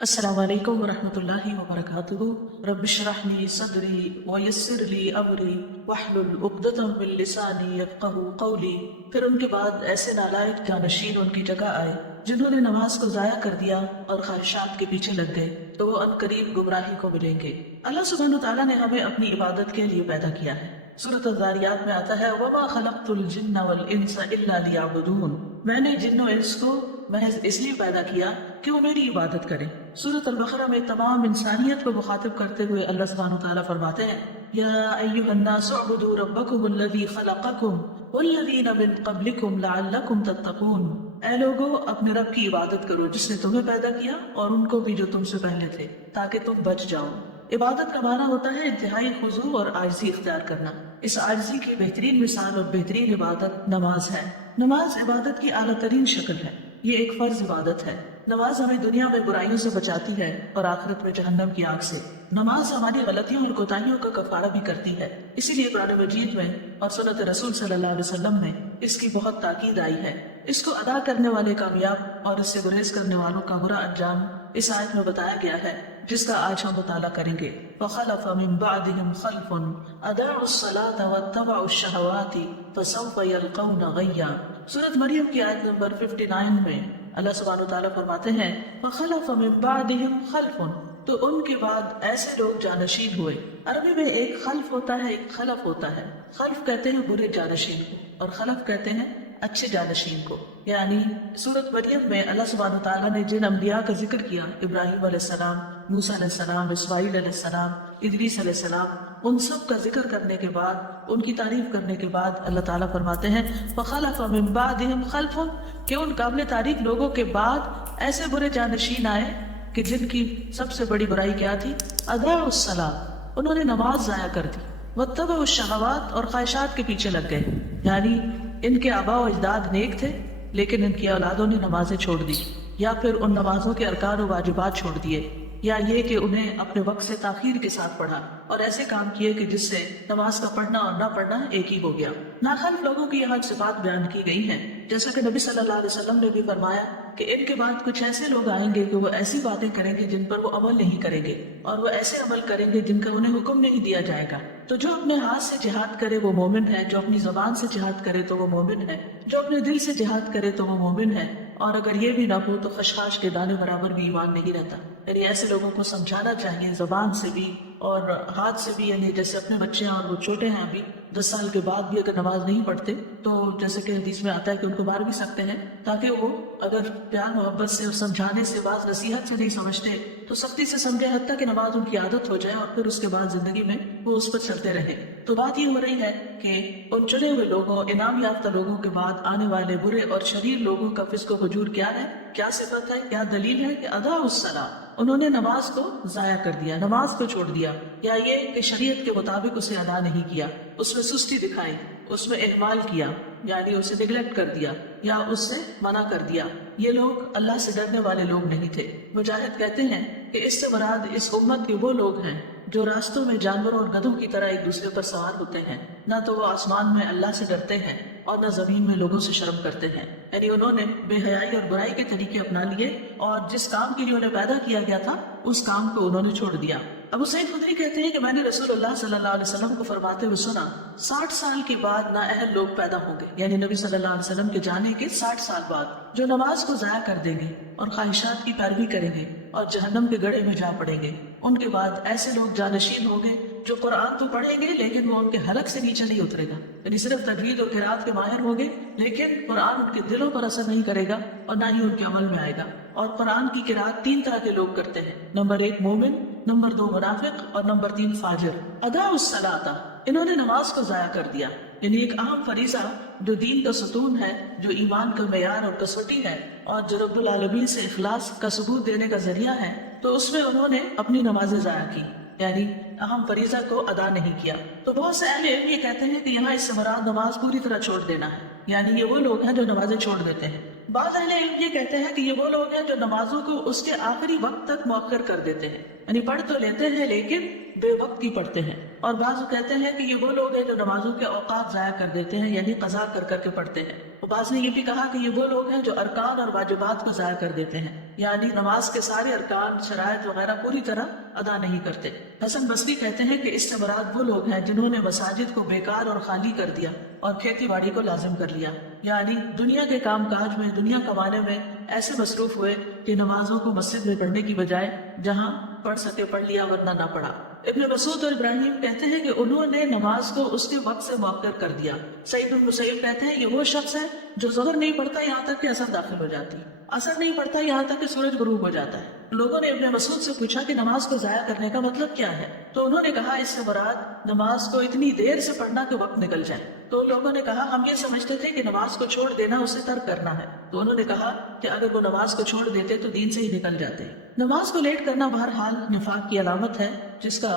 السلام علیکم ورحمۃ اللہ وبرکاتہ۔ رب اشرح لی صدری ویسر لی امری واحلل عقدۃ من لسانی یفقہوا قولی۔ پھر ان کے بعد ایسے نالائق جانشین ان کی جگہ آئے جنہوں نے نماز کو ضائع کر دیا اور خواہشات کے پیچھے لگ گئے تو وہ ان قریب گمراہی کو ملیں گے۔ اللہ سبحانہ تعالیٰ نے ہمیں اپنی عبادت کے لیے پیدا کیا ہے۔ سورۃ الذاریات میں آتا ہے وَمَا خَلَقْتُ الْجِنَّ وَالْإِنسَ إِلَّا لِيَعْبُدُونَ، میں نے جن و انس کو محض اس لیے پیدا کیا کہ وہ میری عبادت کریں۔ سورۃ البقرہ میں تمام انسانیت کو مخاطب کرتے ہوئے اللہ سبحانہ وتعالیٰ فرماتے ہیں یا ایھا الناس اعبدوا ربکم الذی خلقکم والذین من قبلکم لعلکم تتقون، اے لوگو اپنے رب کی عبادت کرو جس نے تمہیں پیدا کیا اور ان کو بھی جو تم سے پہلے تھے تاکہ تم بچ جاؤ۔ عبادت کا معنی ہوتا ہے انتہائی خضوع اور عاجزی اختیار کرنا۔ اس عاجزی کی بہترین مثال اور بہترین عبادت نماز ہے۔ نماز عبادت کی اعلیٰ ترین شکل ہے، یہ ایک فرض عبادت ہے۔ نماز ہمیں دنیا میں برائیوں سے بچاتی ہے اور آخرت میں جہنم کی آگ سے۔ نماز ہماری غلطیوں اور کوتاہیوں کا کفارہ بھی کرتی ہے، اسی لیے قرآن مجید میں اور سنت رسول صلی اللہ علیہ وسلم میں اس کی بہت تاکید آئی ہے۔ اس کو ادا کرنے والے کامیاب اور اس سے گریز کرنے والوں کا برا انجام اس آیت میں بتایا گیا ہے جس کا آج ہم مطالعہ کریں گے۔ فَخَلَفَ مِن بَعْدِهِمْ خَلْفٌ أَضَاعُوا الصَّلَاةَ وَاتَّبَعُوا الشَّهَوَاتِ فَسَوْفَ يَلْقَوْنَ غَيًّا۔ سورۃ مریم کی آیت نمبر 59 میں اللہ سبحانہ وتعالیٰ فرماتے ہیں فَخَلَفَ مِن بَعْدِهِمْ خَلْفٌ، تو ان کے بعد ایسے لوگ جانشین ہوئے۔ عربی میں ایک خلف ہوتا ہے، ایک خلف ہوتا ہے۔ خلف کہتے ہیں برے جانشین کو اور خلف کہتے ہیں اچھے جانشین کو۔ یعنی سورۃ مریم میں اللہ سبحانہ تعالیٰ نے جن انبیاء کا ذکر کیا، ابراہیم علیہ السلام، موسیٰ علیہ السلام، اسماعیل علیہ السلام، ادریس علیہ السلام، ان سب کا ذکر کرنے کے بعد، ان کی تعریف کرنے کے بعد اللہ تعالیٰ فرماتے ہیں فَخَلَفَ مِن بَعْدِهِمْ خَلْفٌ، کہ ان قابل تعریف لوگوں کے بعد ایسے برے جانشین آئے کہ جن کی سب سے بڑی برائی کیا تھی؟ اضاعوا الصلاۃ، انہوں نے نماز ضائع کر دی، واتبعوا الشہوات، اور خواہشات کے پیچھے لگ گئے۔ یعنی ان کے آباء و اجداد نیک تھے لیکن ان کی اولادوں نے نمازیں چھوڑ دی، یا پھر ان نمازوں کے ارکان و واجبات چھوڑ دیے، یا یہ کہ انہیں اپنے وقت سے تاخیر کے ساتھ پڑھا اور ایسے کام کیے کہ جس سے نماز کا پڑھنا اور نہ پڑھنا ایک ہی ہو گیا۔ ناخالف لوگوں کی یہاں صفات بیان کی گئی ہیں، جیسا کہ نبی صلی اللہ علیہ وسلم نے بھی فرمایا کہ ان کے بعد کچھ ایسے لوگ آئیں گے کہ وہ ایسی باتیں کریں گے جن پر وہ عمل نہیں کریں گے، اور وہ ایسے عمل کریں گے جن کا انہیں حکم نہیں دیا جائے گا۔ تو جو اپنے ہاتھ سے جہاد کرے وہ مومن ہے، جو اپنی زبان سے جہاد کرے تو وہ مومن ہے، جو اپنے دل سے جہاد کرے تو وہ مومن ہے، اور اگر یہ بھی نہ ہو تو خشخاش کے دانے برابر بھی ایمان نہیں رہتا۔ یعنی ایسے لوگوں کو سمجھانا چاہیے زبان سے بھی اور ہاتھ سے بھی، یعنی جیسے اپنے بچے ہیں اور وہ چھوٹے ہیں ابھی 10 سال کے بعد بھی اگر نماز نہیں پڑھتے تو جیسے کہ حدیث میں آتا ہے کہ ان کو مار بھی سکتے ہیں، تاکہ وہ اگر پیار محبت سے اور سمجھانے سے، بعض نصیحت سے نہیں سمجھتے تو سختی سے سمجھے، حتیٰ کہ نماز ان کی عادت ہو جائے اور پھر اس کے بعد زندگی میں وہ اس پر چلتے رہے۔ تو بات یہ ہو رہی ہے کہ ان چنے ہوئے لوگوں، انعام یافتہ لوگوں کے بعد آنے والے برے اور شریر لوگوں کا فسق و فجور کیا ہے، کیا صفت ہے، کیا دلیل ہے کہ اضاعوا الصلاۃ، انہوں نے نماز کو ضائع کر دیا، نماز کو چھوڑ دیا، یا یہ کہ شریعت کے مطابق اسے ادا نہیں کیا، اس میں سستی دکھائی، اس میں اہمال کیا، یعنی اسے نیگلیکٹ کر دیا یا اس سے منع کر دیا۔ یہ لوگ اللہ سے ڈرنے والے لوگ نہیں تھے۔ مجاہد کہتے ہیں کہ اس سے مراد اس امت کے وہ لوگ ہیں جو راستوں میں جانوروں اور گدھوں کی طرح ایک دوسرے پر سوار ہوتے ہیں، نہ تو وہ آسمان میں اللہ سے ڈرتے ہیں اور نہ زمین میں لوگوں سے شرم کرتے ہیں۔ یعنی انہوں نے بے حیائی اور برائی کے طریقے اپنا لیے اور جس کام کے لیے انہیں پیدا کیا گیا تھا اس کام کو انہوں نے چھوڑ دیا۔ ابو سعید خدری کہتے ہیں کہ میں نے رسول اللہ صلی اللہ علیہ وسلم کو فرماتے ہوئے سنا 60 سال کے بعد نااہل لوگ پیدا ہوں گے، یعنی نبی صلی اللہ علیہ وسلم کے جانے کے 60 سال بعد، جو نماز کو ضائع کر دیں گے اور خواہشات کی پیروی کریں گے اور جہنم کے گڑھے میں جا پڑیں گے۔ ان کے بعد ایسے لوگ جانشین ہوں گے جو قرآن تو پڑھیں گے لیکن وہ ان کے حلق سے نیچے نہیں اترے گا، یعنی صرف تجوید اور قرات کے ماہر ہوں گے لیکن قرآن ان کے دلوں پر اثر نہیں کرے گا اور نہ ہی ان کے عمل میں آئے گا۔ اور قرآن کی قرات 3 طرح کے لوگ کرتے ہیں، نمبر 1 مومن، نمبر 2 منافق اور نمبر 3 فاجر۔ اضاعوا الصلاۃ، انہوں نے نماز کو ضائع کر دیا، یعنی ایک اہم فریضہ جو دین کا ستون ہے، جو ایمان کا معیار اور کسوٹی ہے اور جو رب العالمین سے اخلاص کا ثبوت دینے کا ذریعہ ہے، تو اس میں انہوں نے اپنی نمازیں ضائع کی، یعنی اہم فریضہ کو ادا نہیں کیا۔ تو بہت سے اہل علم یہ کہتے ہیں کہ یہاں اس سے مراد نماز پوری طرح چھوڑ دینا ہے، یعنی یہ وہ لوگ ہیں جو نمازیں چھوڑ دیتے ہیں۔ بعض اہل علم یہ کہتے ہیں کہ یہ وہ لوگ ہیں جو نمازوں کو اس کے آخری وقت تک مؤخر کر دیتے ہیں، یعنی پڑھ تو لیتے ہیں لیکن بے وقت کی پڑھتے ہیں، اور بعض کہتے ہیں کہ یہ وہ لوگ ہیں جو نمازوں کے اوقات ضائع کر دیتے ہیں، یعنی قضا کر کر کے پڑھتے ہیں۔ اور بعض نے یہ بھی کہا کہ یہ وہ لوگ ہیں جو ارکان اور واجبات کو ضائع کر دیتے ہیں، یعنی نماز کے سارے ارکان، شرائط وغیرہ پوری طرح ادا نہیں کرتے۔ حسن بصری کہتے ہیں کہ اس سے مراد وہ لوگ ہیں جنہوں نے مساجد کو بیکار اور خالی کر دیا اور کھیتی باڑی کو لازم کر لیا، یعنی دنیا کے کام کاج میں، دنیا کمانے میں ایسے مصروف ہوئے کہ نمازوں کو مسجد میں پڑھنے کی بجائے جہاں پڑھ سکے پڑھ لیا ورنہ نہ پڑھا۔ ابن مسعود اور ابراہیم کہتے ہیں کہ انہوں نے نماز کو اس کے وقت سے مؤخر کر دیا۔ سعید بن مسیب کہتے ہیں یہ وہ شخص ہے جو ظہر نہیں پڑھتا یہاں تک کہ عصر داخل ہو جاتی، عصر نہیں پڑھتا یہاں تک کہ سورج غروب ہو جاتا ہے۔ لوگوں نے ابن مسعود سے پوچھا کہ نماز کو ضائع کرنے کا مطلب کیا ہے، تو انہوں نے کہا اس سے مراد نماز کو اتنی دیر سے پڑھنا کہ وقت نکل جائے۔ تو لوگوں نے کہا ہم یہ سمجھتے تھے کہ نماز کو چھوڑ دینا اسے ترک کرنا ہے، تو انہوں نے کہا کہ اگر وہ نماز کو چھوڑ دیتے تو دین سے ہی نکل جاتے۔ نماز کو لیٹ کرنا بہرحال نفاق کی علامت ہے، جس کا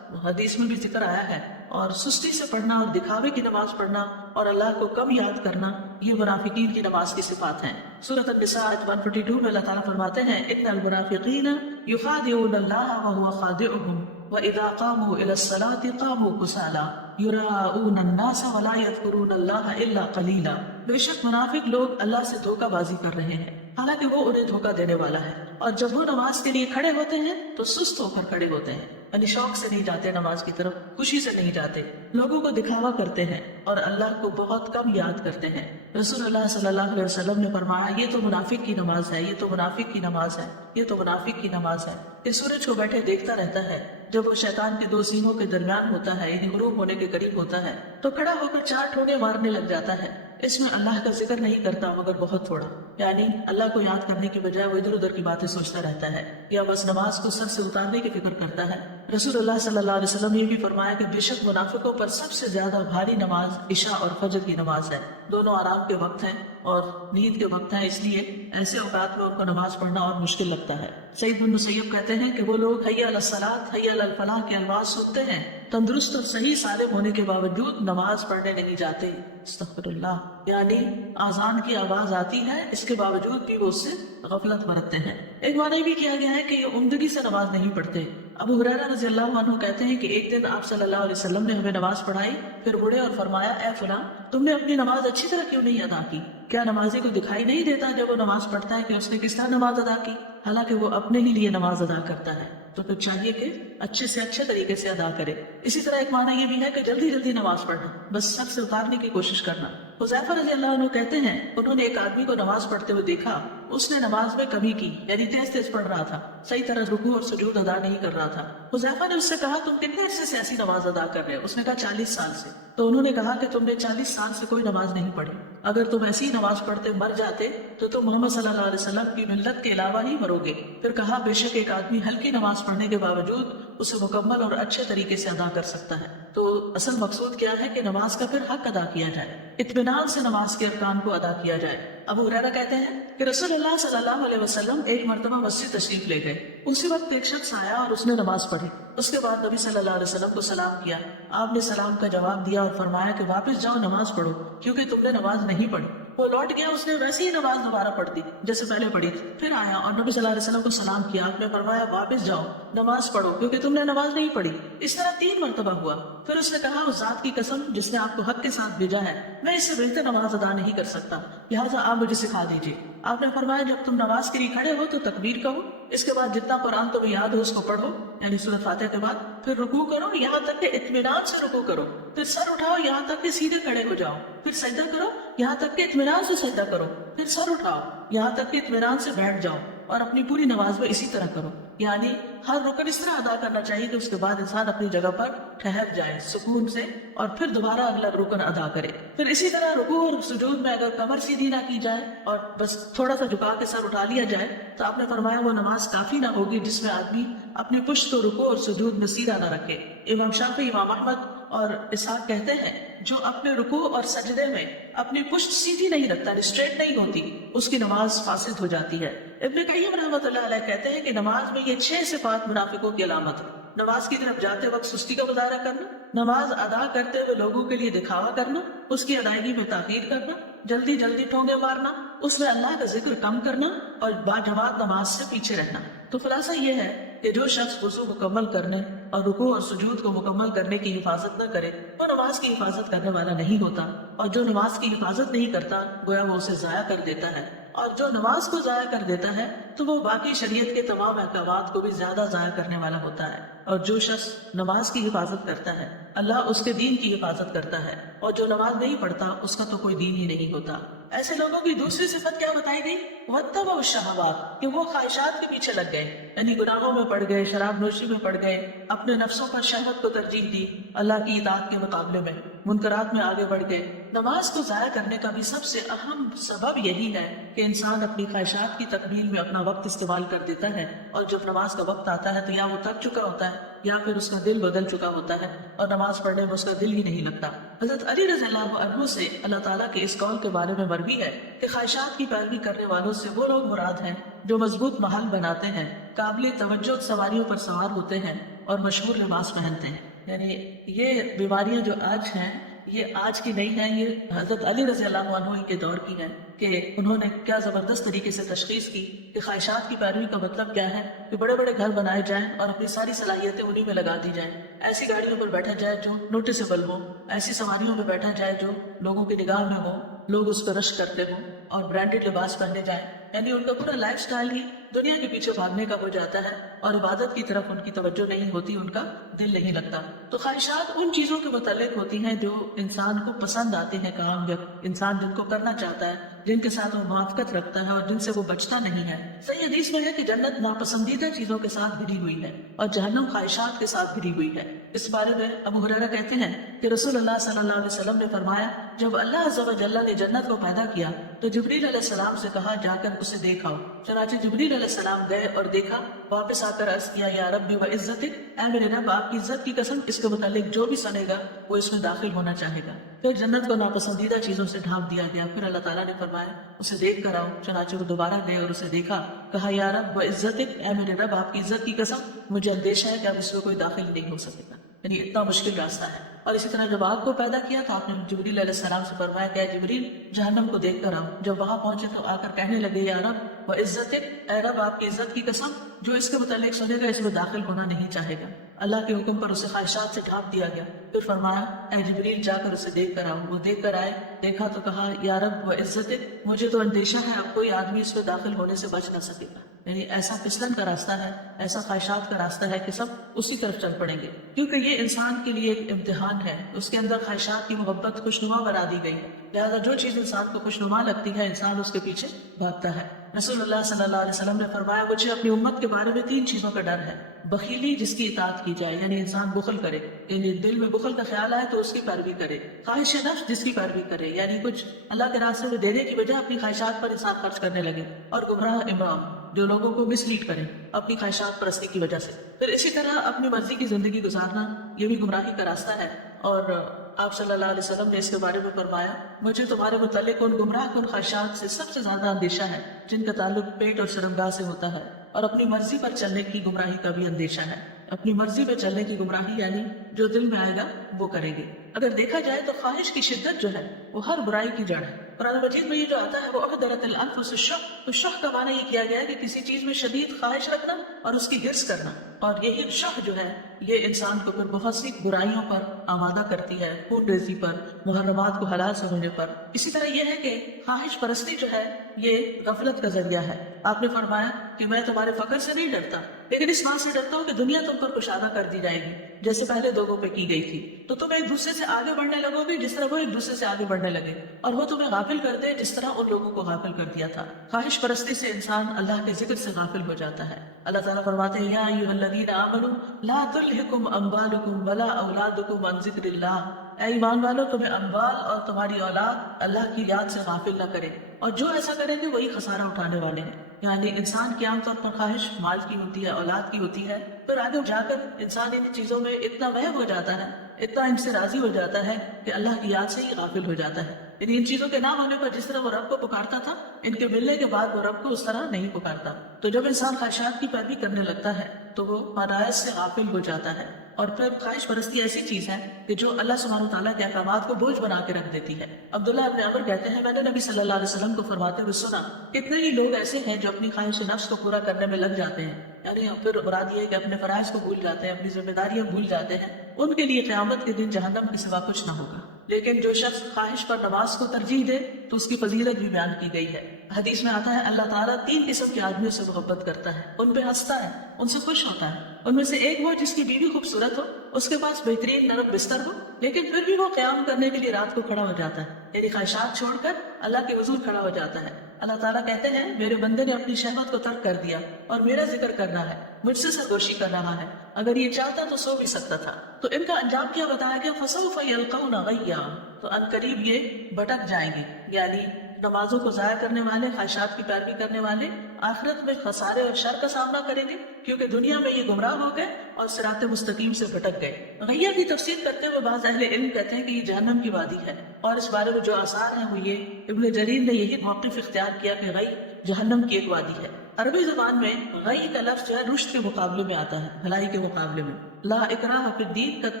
حدیث میں بھی ذکر آیا ہے، اور سستی سے پڑھنا اور دکھاوے کی نماز پڑھنا اور اللہ کو کم یاد کرنا یہ منافقین کی نماز کی صفات ہیں۔ سورۃ النساء آیت 142 میں اللہ تعالیٰ فرماتے ہیں ان المنافقین یخادعون اللہ وهو خادعهم وَإِذَا قَامُوا إِلَى الصَّلَاةِ قَامُوا كُسَالَىٰ يُرَاءُونَ النَّاسَ وَلَا يَذْكُرُونَ اللَّهَ إِلَّا قَلِيلًا۔ بے شک منافق لوگ اللہ سے دھوکہ بازی کر رہے ہیں حالانکہ وہ انہیں دھوکہ دینے والا ہے، اور جب وہ نماز کے لیے کھڑے ہوتے ہیں تو سست ہو کر کھڑے ہوتے ہیں، یعنی شوق سے نہیں جاتے نماز کی طرف، خوشی سے نہیں جاتے، لوگوں کو دکھاوا کرتے ہیں اور اللہ کو بہت کم یاد کرتے ہیں۔ رسول اللہ صلی اللہ علیہ وسلم نے فرمایا یہ تو منافق کی نماز ہے، یہ تو منافق کی نماز ہے، یہ تو منافق کی نماز ہے۔ یہ سورج کو بیٹھے دیکھتا رہتا ہے، جب وہ شیطان کے دو سینگوں کے درمیان ہوتا ہے، یعنی غروب ہونے کے قریب ہوتا ہے، تو کھڑا ہو کر 4 ٹھونگے مارنے لگ جاتا ہے۔ اس میں اللہ کا ذکر نہیں کرتا مگر بہت تھوڑا، یعنی اللہ کو یاد کرنے کی بجائے وہ ادھر ادھر کی باتیں سوچتا رہتا ہے یا بس نماز کو سر سے اتارنے کی فکر کرتا ہے۔ رسول اللہ صلی اللہ علیہ وسلم نے بھی فرمایا کہ بے شک منافقوں پر سب سے زیادہ بھاری نماز عشاء اور فجر کی نماز ہے، دونوں آرام کے وقت ہیں اور نیند کے وقت ہیں، اس لیے ایسے اوقات میں ان کو نماز پڑھنا اور مشکل لگتا ہے۔ سعید بن مسیب کہتے ہیں کہ وہ لوگ حی علی الصلاۃ حی علی الفلاح کے الفاظ سنتے ہیں، تندرست اور صحیح سالم ہونے کے باوجود نماز پڑھنے نہیں جاتے، استغفر اللہ، یعنی آذان کی آواز آتی ہے اس کے باوجود بھی وہ اس سے غفلت برتتے ہیں۔ ایک معنی بھی کیا گیا ہے کہ یہ عمدگی سے نماز نہیں پڑھتے۔ ابو ہریرہ رضی اللہ عنہ کہتے ہیں کہ ایک دن آپ صلی اللہ علیہ وسلم نے ہمیں نماز پڑھائی، پھر مڑے اور فرمایا اے فلاں تم نے اپنی نماز اچھی طرح کیوں نہیں ادا کی؟ کیا نمازی کو دکھائی نہیں دیتا جب وہ نماز پڑھتا ہے کہ اس نے کس طرح نماز ادا کی؟ حالانکہ وہ اپنے ہی لیے نماز ادا کرتا ہے، تو پھر چاہیے کہ اچھے سے اچھے طریقے سے ادا کرے۔ اسی طرح ایک معنی یہ بھی ہے کہ جلدی جلدی نماز پڑھنا، بس سر سے اتارنے کی کوشش کرنا۔ حذیفہ رضی اللہ عنہ کہتے ہیں انہوں نے ایک آدمی کو نماز پڑھتے ہوئے دیکھا، اس نے نماز میں کمی کی، یعنی تیز تیز پڑھ رہا تھا، صحیح طرح رکوع اور سجود ادا نہیں کر رہا تھا۔ حذیفہ نے اس سے کہا تم کتنے عرصے سے ایسی نماز ادا کر رہے ہو؟ اس نے کہا 40 سال سے۔ تو انہوں نے کہا کہ تم نے 40 سال سے کوئی نماز نہیں پڑھی، اگر تم ایسی نماز پڑھتے مر جاتے تو تم محمد صلی اللہ علیہ وسلم کی ملت کے علاوہ ہی مرو گے۔ پھر کہا بے شک ایک آدمی ہلکی نماز پڑھنے کے باوجود اسے مکمل اور اچھے طریقے سے ادا کر سکتا ہے۔ تو اصل مقصود کیا ہے کہ نماز کا پھر حق ادا کیا جائے، اطمینان سے نماز کے ارکان کو ادا کیا جائے۔ ابو ہریرہ کہتے ہیں کہ رسول اللہ صلی اللہ علیہ وسلم ایک مرتبہ مسجد تشریف لے گئے، اسی وقت ایک شخص آیا اور اس نے نماز پڑھی، اس کے بعد نبی صلی اللہ علیہ وسلم کو سلام کیا، آپ نے سلام کا جواب دیا اور فرمایا کہ واپس جاؤ نماز پڑھو کیونکہ تم نے نماز نہیں پڑھی۔ وہ لوٹ گیا، اس نے ویسے ہی نماز دوبارہ پڑھ دی جیسے پہلے پڑھی تھی، پھر آیا اور نبی صلی اللہ علیہ وسلم کو سلام کیا، آپ نے فرمایا واپس جاؤ نماز پڑھو کیونکہ تم نے نماز نہیں پڑھی۔ اس طرح 3 مرتبہ ہوا۔ پھر اس نے کہا اس ذات کی قسم جس نے آپ کو حق کے ساتھ بھیجا ہے، میں اس سے بہتر نماز ادا نہیں کر سکتا، لہٰذا آپ مجھے سکھا دیجیے۔ آپ نے فرمایا جب تم نماز کے لیے کھڑے ہو تو تکبیر کہو، اس کے بعد جتنا قرآن تمہیں یاد ہو اس کو پڑھو، یعنی سورۃ فاتحہ کے بعد، پھر رکوع کرو یہاں تک کہ اطمینان سے رکوع کرو، پھر سر اٹھاؤ یہاں تک کہ سیدھے کھڑے ہو جاؤ، پھر سجدہ کرو یہاں تک کہ اطمینان سے سجدہ کرو، پھر سر اٹھاؤ یہاں تک کہ اطمینان سے بیٹھ جاؤ، اور اپنی پوری نماز میں اسی طرح کرو، یعنی ہر رکن اس طرح ادا کرنا چاہیے کہ اس کے بعد انسان اپنی جگہ پر ٹھہر جائے سکون سے، اور پھر دوبارہ اگلا رکن ادا کرے۔ پھر اسی طرح رکوع اور سجود میں اگر کمر سیدھی نہ کی جائے اور بس تھوڑا سا جھکا کے سر اٹھا لیا جائے تو آپ نے فرمایا وہ نماز کافی نہ ہوگی جس میں آدمی اپنی پشت کو رکوع اور سجود میں سیدھا نہ رکھے۔ امام شافعی، امام احمد اور اسحاق کہتے ہیں جو اپنے رکوع اور سجدے میں اپنی پشت سیدھی نہیں رکھتا، اسٹریٹ نہیں ہوتی، اس کی نماز فاسد ہو جاتی ہے۔ ابن قیم رحمۃ اللہ علیہ کہتے ہیں کہ نماز میں یہ 6 صفات منافقوں کی علامت ہے: نماز کی طرف جاتے وقت سستی کا مظاہرہ کرنا، نماز ادا کرتے ہوئے لوگوں کے لیے دکھاوا کرنا، اس کی ادائیگی میں تاخیر کرنا، جلدی جلدی ٹھونگے مارنا، اس میں اللہ کا ذکر کم کرنا اور باجماعت نماز سے پیچھے رہنا۔ تو خلاصہ یہ ہے کہ جو شخص وضو مکمل کرنے اور رکوع اور سجود کو مکمل کرنے کی حفاظت نہ کرے وہ نماز کی حفاظت کرنے والا نہیں ہوتا، اور جو نماز کی حفاظت نہیں کرتا گویا وہ اسے ضائع کر دیتا ہے، اور جو نماز کو ضائع کر دیتا ہے تو وہ باقی شریعت کے تمام احکامات کو بھی زیادہ ضائع کرنے والا ہوتا ہے۔ اور جو شخص نماز کی حفاظت کرتا ہے اللہ اس کے دین کی حفاظت کرتا ہے، اور جو نماز نہیں پڑھتا اس کا تو کوئی دین ہی نہیں ہوتا۔ ایسے لوگوں کی دوسری صفت کیا بتائی گئی؟ وَاتَّبَعُوا الشَّهَوَاتِ، کہ وہ خواہشات کے پیچھے لگ گئے، یعنی گناہوں میں پڑ گئے، شراب نوشی میں پڑ گئے، اپنے نفسوں پر شہوت کو ترجیح دی اللہ کی اطاعت کے مقابلے میں، منکرات میں آگے بڑھ گئے۔ نماز کو ضائع کرنے کا بھی سب سے اہم سبب یہی ہے کہ انسان اپنی خواہشات کی تکمیل میں اپنا وقت استعمال کر دیتا ہے، اور جب نماز کا وقت آتا ہے تو یا وہ تھک چکا ہوتا ہے یا پھر اس کا دل بدل چکا ہوتا ہے اور نماز پڑھنے میں اس کا دل ہی نہیں لگتا۔ حضرت علی رضی اللہ عنہ سے اللہ تعالیٰ کے اس قول کے بارے میں مروی ہے کہ خواہشات کی پیروی کرنے والوں سے وہ لوگ مراد ہیں جو مضبوط محل بناتے ہیں، قابل توجہ سواریوں پر سوار ہوتے ہیں اور مشہور لباس پہنتے ہیں۔ یعنی یہ بیماریاں جو آج ہیں یہ آج کی نہیں ہیں، یہ حضرت علی رضی اللہ عنہ کے دور کی ہیں کہ انہوں نے کیا زبردست طریقے سے تشخیص کی کہ خواہشات کی پیروی کا مطلب کیا ہے کہ بڑے بڑے گھر بنائے جائیں اور اپنی ساری صلاحیتیں انہی میں لگا دی جائیں، ایسی گاڑیوں پر بیٹھا جائے جو نوٹسیبل ہو، ایسی سواریوں میں بیٹھا جائے جو لوگوں کی نگاہ میں ہو، لوگ اس پہ رشک کرتے ہوں، اور برانڈڈ لباس پہنے جائیں، یعنی ان کا پورا لائف سٹائل ہی دنیا کے پیچھے بھاگنے کا ہو جاتا ہے اور عبادت کی طرف ان کی توجہ نہیں ہوتی، ان کا دل نہیں لگتا۔ تو خواہشات ان چیزوں کے متعلق ہوتی ہیں جو انسان کو پسند آتی ہیں، کام جب انسان جن کو کرنا چاہتا ہے، جن کے ساتھ وہ موافقت رکھتا ہے اور جن سے وہ بچتا نہیں ہے۔ صحیح حدیث میں ہے کہ جنت ناپسندیدہ چیزوں کے ساتھ گھری ہوئی ہے اور جہنم خواہشات کے ساتھ گھری ہوئی ہے۔ اس بارے میں ابو ہریرہ کہتے ہیں کہ رسول اللہ صلی اللہ علیہ وسلم نے فرمایا، جب اللہ عز و جل نے جنت کو پیدا کیا تو جبریل علیہ السلام سے کہا جا کر اسے دیکھاؤ۔ چنانچہ جبریل علیہ السلام گئے اور دیکھا، واپس آ کر عرض کیا، یا رب و عزتک، اے میرے رب آپ کی عزت کی قسم اس کے متعلق جو بھی سنے گا وہ اس میں داخل ہونا چاہے گا۔ پھر جنت کو ناپسندیدہ چیزوں سے ڈھانپ دیا گیا۔ پھر اللہ تعالیٰ نے فرمایا اسے دیکھ کر آؤ۔ چنانچہ وہ دوبارہ گئے اور اسے دیکھا، کہا یا رب و عزتک، اے میرے رب آپ کی عزت کی قسم مجھے اندیشہ ہے کہ اب اس میں کوئی داخل نہیں ہو سکے گا، یعنی اتنا مشکل راستہ ہے۔ اور اسی طرح جب آپ کو پیدا کیا تو آپ نے جبریل علیہ السلام سے فرمایا کہ اے جبریل جہنم کو دیکھ کر آؤ۔ جب وہاں پہنچے تو آ کر کہنے لگے، یا رب و عزتک، اے رب آپ کی عزت کی قسم جو اس کے متعلق سنے گا اس میں داخل ہونا نہیں چاہے گا۔ اللہ کے حکم پر اسے خواہشات سے ڈھانپ دیا گیا۔ پھر فرمایا، اے جبریل جا کر اسے دیکھ کر آؤ۔ وہ دیکھ کر آئے، دیکھا تو کہا، یا رب و عزتک مجھے تو اندیشہ ہے اب کوئی آدمی اس میں داخل ہونے سے بچ نہ سکے گا، یعنی ایسا پھسلن کا راستہ ہے، ایسا خواہشات کا راستہ ہے کہ سب اسی طرف چل پڑیں گے، کیونکہ یہ انسان کے لیے ایک امتحان ہے۔ اس کے اندر خواہشات کی محبت خوشنما بنا دی گئی ہے، لہٰذا جو چیز انسان کو خوشنما لگتی ہے انسان اس کے پیچھے بھاگتا ہے۔ رسول اللہ صلی اللہ علیہ وسلم نے فرمایا، مجھے اپنی امت کے بارے میں 3 چیزوں کا ڈر ہے۔ بخیلی جس کی اطاعت کی جائے، یعنی انسان بخل کرے، یعنی دل میں بخل کا خیال آئے تو اس کی پیروی کرے۔ خواہش نفس جس کی پیروی کرے، یعنی کچھ اللہ کے راستے میں دینے کی بجائے اپنی خواہشات پر انسان خرچ کرنے لگے۔ اور گمراہ امام جو لوگوں کو مس لیڈ کرے اپنی خواہشات پرستی کی وجہ سے۔ پھر اسی طرح اپنی مرضی کی زندگی گزارنا، یہ بھی گمراہی کا راستہ ہے۔ اور آپ صلی اللہ علیہ وسلم نے اس کے بارے میں فرمایا، مجھے تمہارے متعلق ان گمراہ کن خواہشات سے سب سے زیادہ اندیشہ ہے جن کا تعلق پیٹ اور شرمگاہ سے ہوتا ہے، اور اپنی مرضی پر چلنے کی گمراہی کا بھی اندیشہ ہے۔ اپنی مرضی پہ چلنے کی گمراہی یعنی جو دل میں آئے گا وہ کریں گے۔ اگر دیکھا جائے تو خواہش کی شدت جو ہے وہ ہر برائی کی جڑ ہے۔ قرآن مجید میں یہ جو آتا ہے وہ احضرت الانفس الشح، تو شح کا معنی یہ کیا گیا ہے کہ کسی چیز میں شدید خواہش رکھنا اور اس کی ہرس کرنا، اور یہ شح جو ہے یہ انسان کو پھر بہت سی برائیوں پر آمادہ کرتی ہے، خون ریزی پر، محرمات کو حلال سمجھنے پر۔ اسی طرح یہ ہے کہ خواہش پرستی جو ہے یہ غفلت کا ذریعہ ہے۔ آپ نے فرمایا کہ میں تمہارے فقر سے نہیں ڈرتا، لیکن اس بات سے ڈرتا ہوں کہ دنیا تم پر کشادہ کر دی جائے گی جیسے پہلے لوگوں پہ کی گئی تھی، تو تم ایک دوسرے سے آگے بڑھنے لگو گے جس طرح وہ ایک دوسرے سے آگے بڑھنے لگے، اور وہ تمہیں غافل کر دے جس طرح ان لوگوں کو غافل کر دیا تھا۔ خواہش پرستی سے انسان اللہ کے ذکر سے غافل ہو جاتا ہے۔ اللہ تعالیٰ فرماتے ہیں، یا ایھا الذین آمنوا لا تلہکم اموالکم ولا اولادکم عن ذکر اللہ، اے ایمان والو تمہیں اموال اور تمہاری اولاد اللہ کی یاد سے غافل نہ کرے، اور جو ایسا کریں گے وہی خسارہ اٹھانے والے ہیں۔ یعنی انسان کی عام طور پر خواہش مال کی ہوتی ہے، اولاد کی ہوتی ہے، پھر آگے جا کر انسان ان چیزوں میں اتنا محب ہو جاتا ہے، اتنا ان سے راضی ہو جاتا ہے کہ اللہ کی یاد سے ہی غافل ہو جاتا ہے۔ یعنی ان چیزوں کے نہ ہونے پر جس طرح وہ رب کو پکارتا تھا، ان کے ملنے کے بعد وہ رب کو اس طرح نہیں پکارتا۔ تو جب انسان خواہشات کی پیروی کرنے لگتا ہے تو وہ فرائض سے غافل ہو جاتا ہے، اور پھر خواہش پرستی ایسی چیز ہے کہ جو اللہ سبحانہ وتعالیٰ کے احکامات کو بوجھ بنا کے رکھ دیتی ہے۔ عبداللہ ابن عمر کہتے ہیں میں نے نبی صلی اللہ علیہ وسلم کو فرماتے ہوئے سنا، کتنے ہی لوگ ایسے ہیں جو اپنی خواہش نفس کو پورا کرنے میں لگ جاتے ہیں، یعنی پھر مراد یہ ہے کہ اپنے فرائض کو بھول جاتے ہیں، اپنی ذمہ داریاں بھول جاتے ہیں، ان کے لیے قیامت کے دن جہنم کے سوا کچھ نہ ہوگا۔ لیکن جو شخص خواہش پر نماز کو ترجیح دے تو اس کی فضیلت بھی بیان کی گئی ہے۔ حدیث میں آتا ہے اللہ تعالیٰ 3 قسم کے آدمیوں سے محبت کرتا ہے، ان پہ ہنستا ہے، ان سے خوش ہوتا ہے۔ ان میں سے ایک وہ جس کی بیوی خوبصورت ہو، اس کے پاس بہترین نرم بستر ہو، لیکن پھر بھی وہ قیام کرنے کے لیے رات کو کھڑا ہو جاتا ہے، یعنی خواہشات چھوڑ کر اللہ کے حضور کھڑا ہو جاتا ہے۔ اللہ تعالیٰ کہتے ہیں میرے بندے نے اپنی شہوت کو ترک کر دیا اور میرا ذکر کر رہا ہے، مجھ سے سرگوشی کر رہا ہے، اگر یہ چاہتا تو سو بھی سکتا تھا۔ تو ان کا انجام کیا بتایا گیا؟ فَسَوْفَ يَلْقَوْنَ غَيًّا، تو ان قریب یہ بھٹک جائیں گے، یعنی نمازوں کو ضائع کرنے والے، خواہشات کی پیروی کرنے والے آخرت میں خسارے اور شر کا سامنا کریں گے، کیونکہ دنیا میں یہ گمراہ ہو گئے اور صراط مستقیم سے بھٹک گئے۔ غیہ کی تفسیر کرتے ہوئے بعض اہل علم کہتے ہیں کہ یہ جہنم کی وادی ہے، اور اس بارے میں جو آثار ہیں وہ یہ ابن جریر نے یہی موقف اختیار کیا کہ غی جہنم کی ایک وادی ہے۔ عربی زبان میں غی کا لفظ جو ہے رشد کے مقابلے میں آتا ہے، بھلائی کے مقابلے میں۔ لا اکراہ فی الدین قد